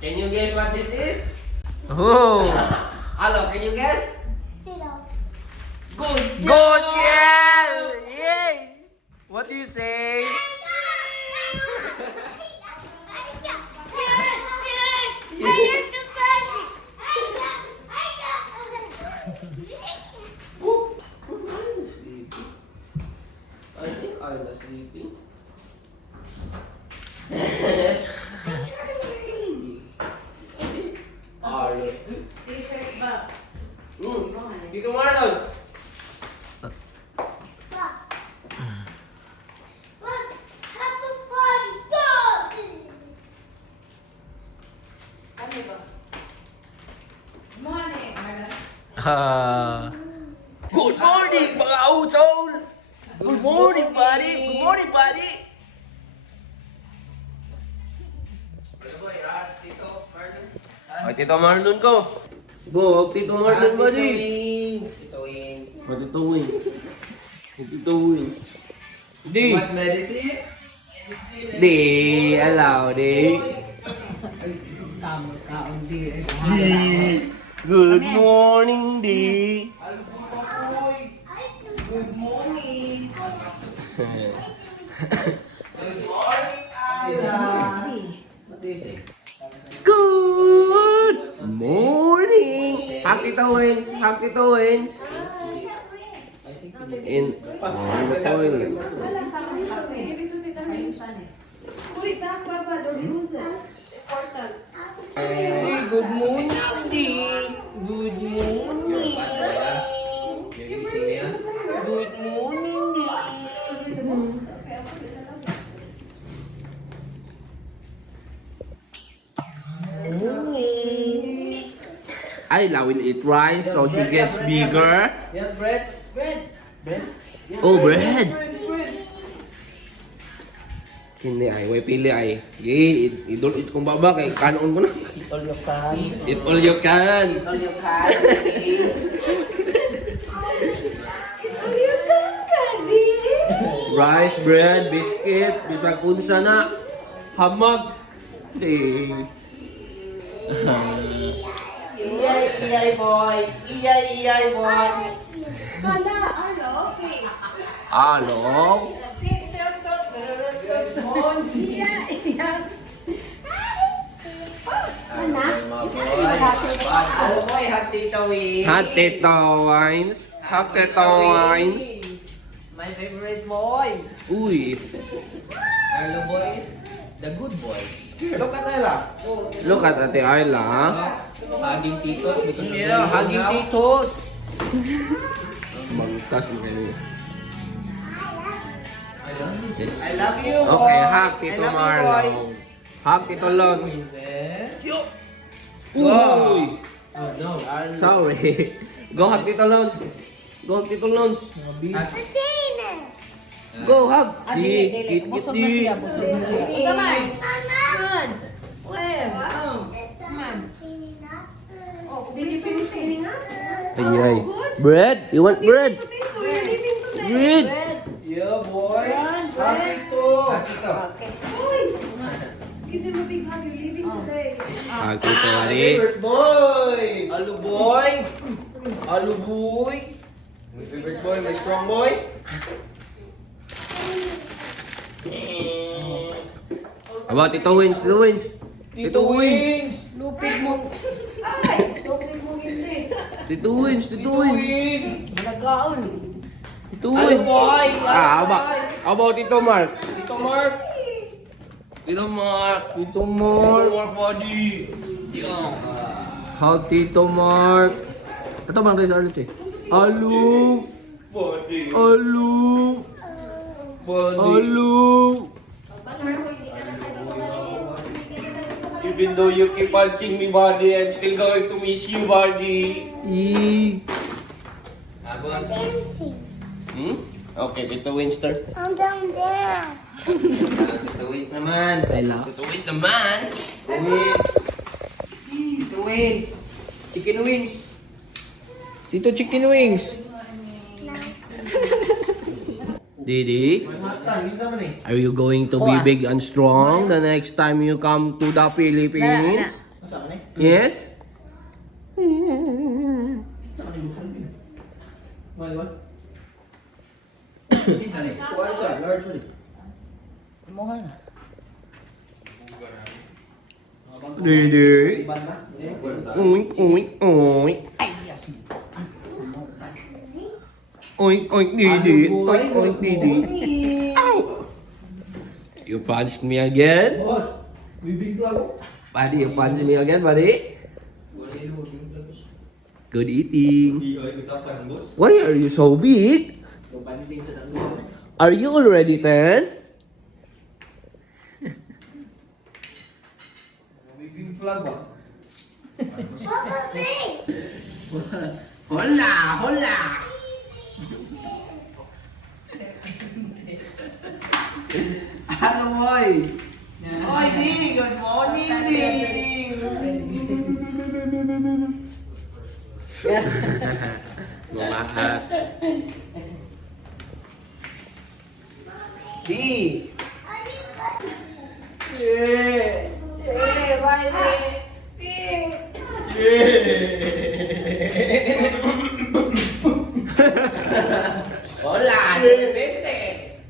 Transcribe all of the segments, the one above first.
Can you guess what this is? Oh! Hello, can you guess? Good. Good! Yeah! Yay! What do you say? I think I was sleeping. Dito mo na. Good morning, mga utol! Good morning, buddy! Good morning, buddy! Ay, Tito Marlon ko. Go, Tito Marlon, buddy. Tito Wings. Tito Wings. Tito Wings. Di. What medicine? Di. Allow, di. Good morning, di. Good morning. Good morning, Ayla. What do you say? Good morning. Happy Tito Wings. Happy Tito Wings. In the toilet. Give it to Tita Rin. Put it back, Papa. Don't lose it. It's important. Di, good morning, di. Good morning. Good morning, di. Ayla will eat rice so she gets bigger. Yeah, bread. Oh, bread. Bread. Hindi ay, way pili ay. Gay, idol it kung baba kay kanon ko na. Eat all you can. Eat all you can. Eat all you can. Rice, bread, biscuit, bisag unsa na. Hamag. Di. Iyay boy. Iyay boy. Kala, Arlo, please. Alo. Good morning. Hello boy, hot Tito Wings. Hot Tito Wines. Hot Tito Wines. My favorite boy. Uy. Hello boy. The good boy. Hello Katela. Look at Ate Ayla. Hugging titos because Yeah, hugging titos. Bangkas mo kayo. I love you, boy. Okay, hug I Tito love you, boy. Marlon. Hug Tito Lon. Uy. Oh no. Sorry. Go hug Tito Lons. Go hug Tito Lons. Go hug. Di. Busog na siya, busog na siya. Come on. Come on. Where? Oh, come on. Oh, did you finish cleaning up? Ay. Bread? You want bread? Potato, you're leaving today. Bread. Yeah, boy. Run, Happy bread. to. Happy to. Uy! Give them a big hug, you're leaving today. Hug Tito My Ali. favorite boy. Hello boy. Hello boy. My favorite boy, my strong boy. About Tito Wins, Tito Wins. Tito Wings. Lupig mo. Ay! Lupig mo hindi. Tito Wins, Tito Tito Wins. Wings. Malagaon. Tito Hello Wins. boy. How about Tito Mark? Tito Mark. Tito Mark. Tito Mark. More body. Hug Tito Mark. Ito bang tayo sa Arlit eh? Alu. Body. Alu. Body. Alu. Even though you keep punching me, buddy, I'm still going to miss you, buddy. Okay, Tito Winster. I'm down there. Tito Wings naman. Tito Wins naman. Tito Wings. Chicken wings. Tito Chicken Wings. Didi, are you going to be big and strong the next time you come to the Philippines? Nasa ka na eh? Yes? Saan ka na gusto mo? Maliwas? Isa na eh. Kuha na siya, large mo eh. Mukha na. Didi. Iban na. Uy, uy, uy. Uy, uy, Didi. Uy, uy, Didi. Ow! You punched me again? Boss, bibig ko ako. Buddy, you punched me again, buddy? Wala yun, bibig ko boss. Good eating. Hindi ay kutapan, boss. Why are you so big? Papansin sa danggo. Are you already 10? Bibig flag ba? Hola, hola. Ano boy? Oy, Ding! Good morning, Ding! Mamahat. Di! Yeah! Hola,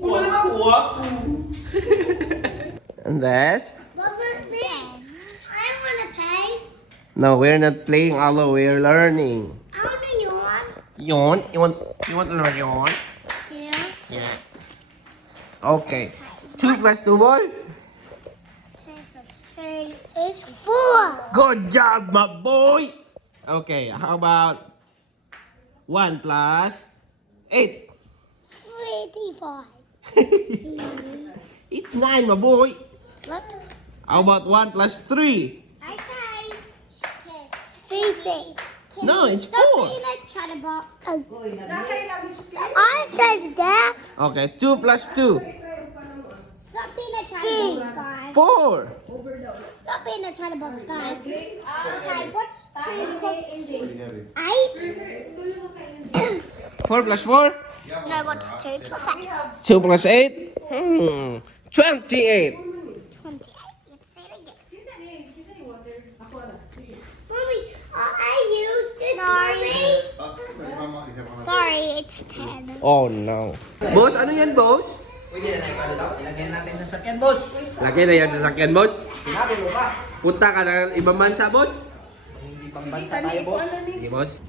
Wala na kuha ko. And that? What was me? I want to pay. No, we're not playing, although we're learning. I only want. Yon? You want to learn yon? Yeah. Yes. Okay. 2 plus 2 boy? 3 is 4. Good job, my boy! Okay, how about 1 plus 8? 25. It's 9, my boy. What? How about 1 plus 3? Okay. 6. No, it's Stop 4. being a chatterbox. I said that. Okay, 2 plus 2? Stop being a chatterbox, guys. 4. Stop being a chatterbox, guys. Okay, what's 2 plus 8? 4 plus 4? No, what's 2 plus 8? 2 plus 8? 28. 28. Let's see it again. Mommy, I used this. Sorry, it's 10. Oh no. Boss, ano yan, boss? Pwede na ikaw daw. Ilagyan natin sa sakyan, boss. Lagay na yan sa sakyan, boss. Sinabi mo ba? Punta ka ng ibang bansa, boss. Hindi pang bansa tayo, boss. Sige, boss.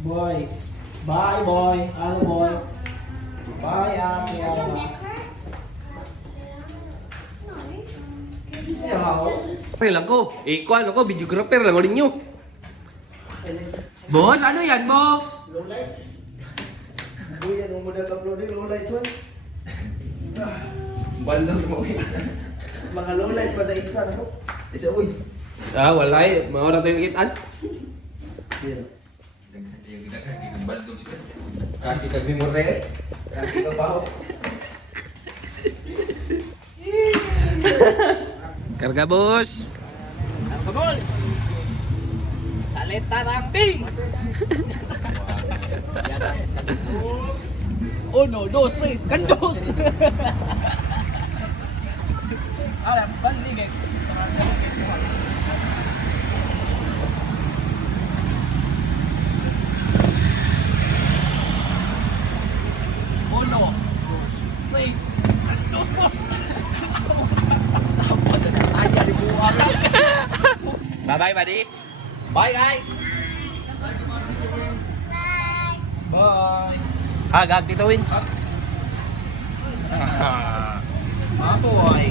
Boy. Bye, boy. Hello, boy. Bye, Ate. Okay lang ko. Kuhan ako, videographer lang ulit nyo. Boss, ano yan, boss? Low lights. Uy, ano mo nag-upload yung low lights man? Bandang mo isa. Mga low lights pa sa isa na ko. Isa, uy. Ah, wala eh. Maura to yung itan. Sino? Kaki ka bimore. Kaki ka baho. Karga, boss. Kabols! Salita ramping! Uno, dos, tres, kandos! Alam, baligid. Uno, tres, kandos mo! Ayaw di buwan. Bye-bye, buddy. Bye guys! Bye! Hag, Tito Wins. Mga boy!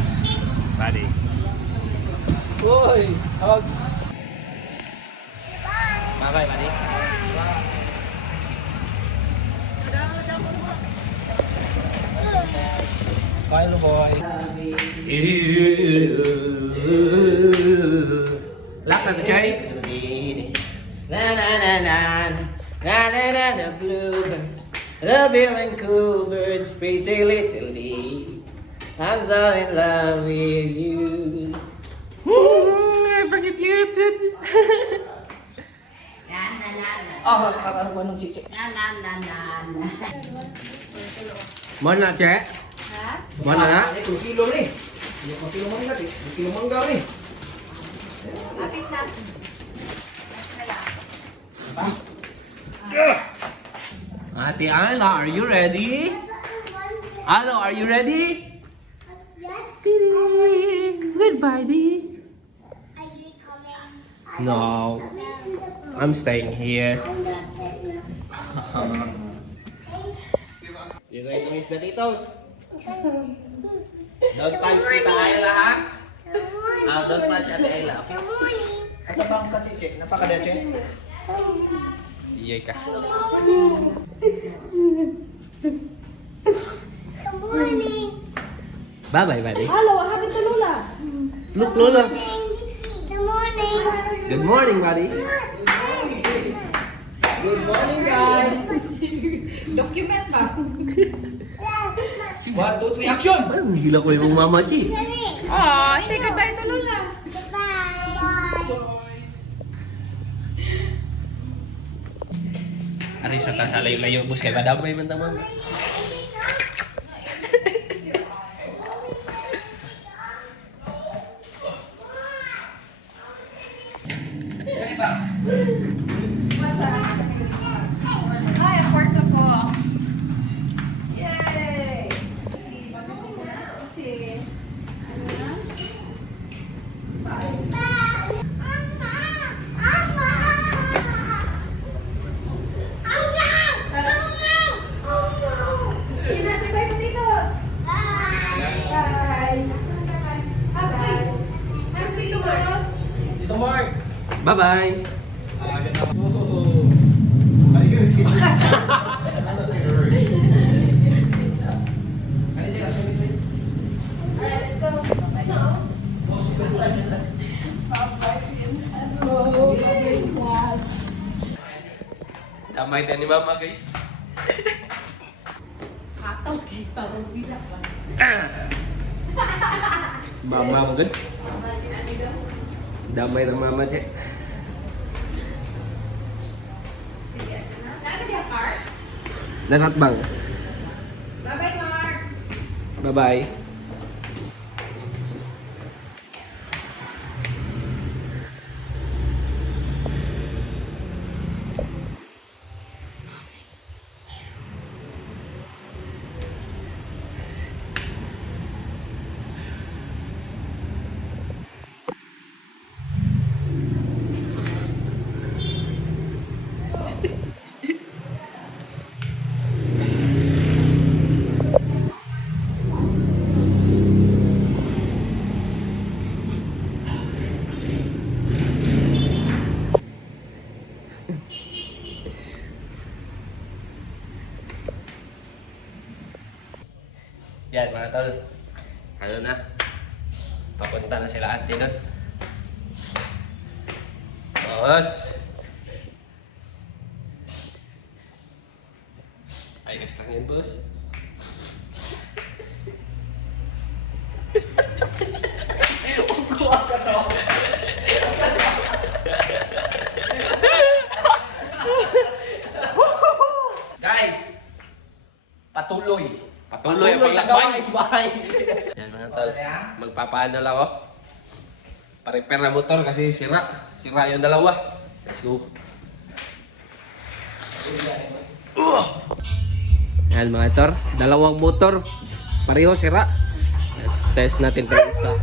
Buddy. Boy! Hug! Bye-bye, buddy. Bye, little boy! Lock na, Jay. Na na na na na na na the bluebirds, the bill and cool birds, pretty little me. I'm so in love with you. I forget you. Anong chiche? Mana, Cek? Mana na? Ini kilo nih. Ini kilo mangga nih. Kilo mangga nih. Lapit na. Ate Ayla, are you ready? Hello, are you ready? Goodbye, Dee. Are you coming? No, I'm staying here. You're going to miss the titos. Don't punch Tita Ayla, ha? Don't punch Ate Ayla, okay? Good morning. Asa bang sa chiche? Napakadache. Iya ka. Good morning. Bye-bye, buddy. Hello, happy to Lola. Look, Lola. Good morning. Good morning, buddy. Good morning, guys. Document ba? 1, 2, 3, action! Parang gila ko yung mama, Chi. Oh, say goodbye to Lola. Ari sa sa layo-layo, bus kay badamay man ta, mama. Ay, ang kwarto ko. Yay! Sinasibay ko titos. Bye. Bye. Ang sito mo, Ross? Dito, Mark. Bye-bye. Alright, let's go. Damay tayo ni mama, guys. Tapos guys, parang bilang ba? Mama mo good? Damay ng mama, Che. Naka dia car? Nasat bang? Bye-bye, Mark. Bye-bye. Yan mga tol. Ano na? Papunta na sila ate doon. Boss! Ayos lang yan, boss. Guys, patuloy. Patuloy ang sa paglakbay. bahay. Yan mga tol. Magpapaano lang ako. Pa-repair na motor kasi sira. Sira yung dalawa. Let's go. Yan mga tor. Dalawang motor. Pareho sira. Test natin ito isa.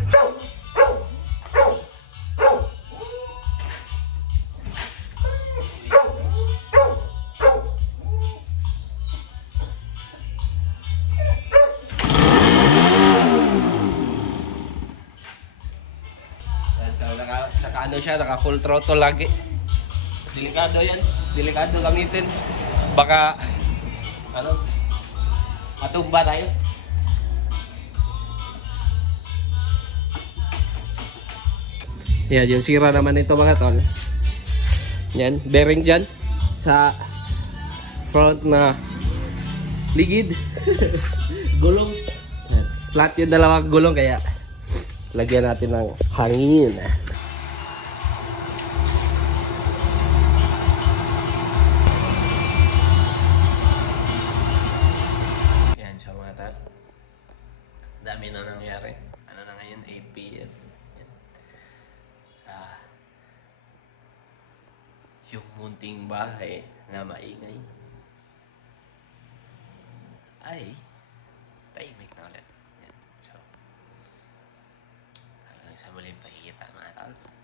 Saka ano siya, naka full throttle lagi. Delikado yan. Delikado gamitin. Baka, ano, atugba tayo. Yan, yung sira naman ito mga tol. Yan, bearing dyan sa front na ligid. Gulong. Yan. Flat yung dalawang gulong kaya lagyan natin ng hangin. dami na nangyari. Ano na ngayon, 8 p.m. Yan. Yung munting bahay na maingay ay tahimik na ulit. Yan. So, hanggang sa muling pakikita mga tao.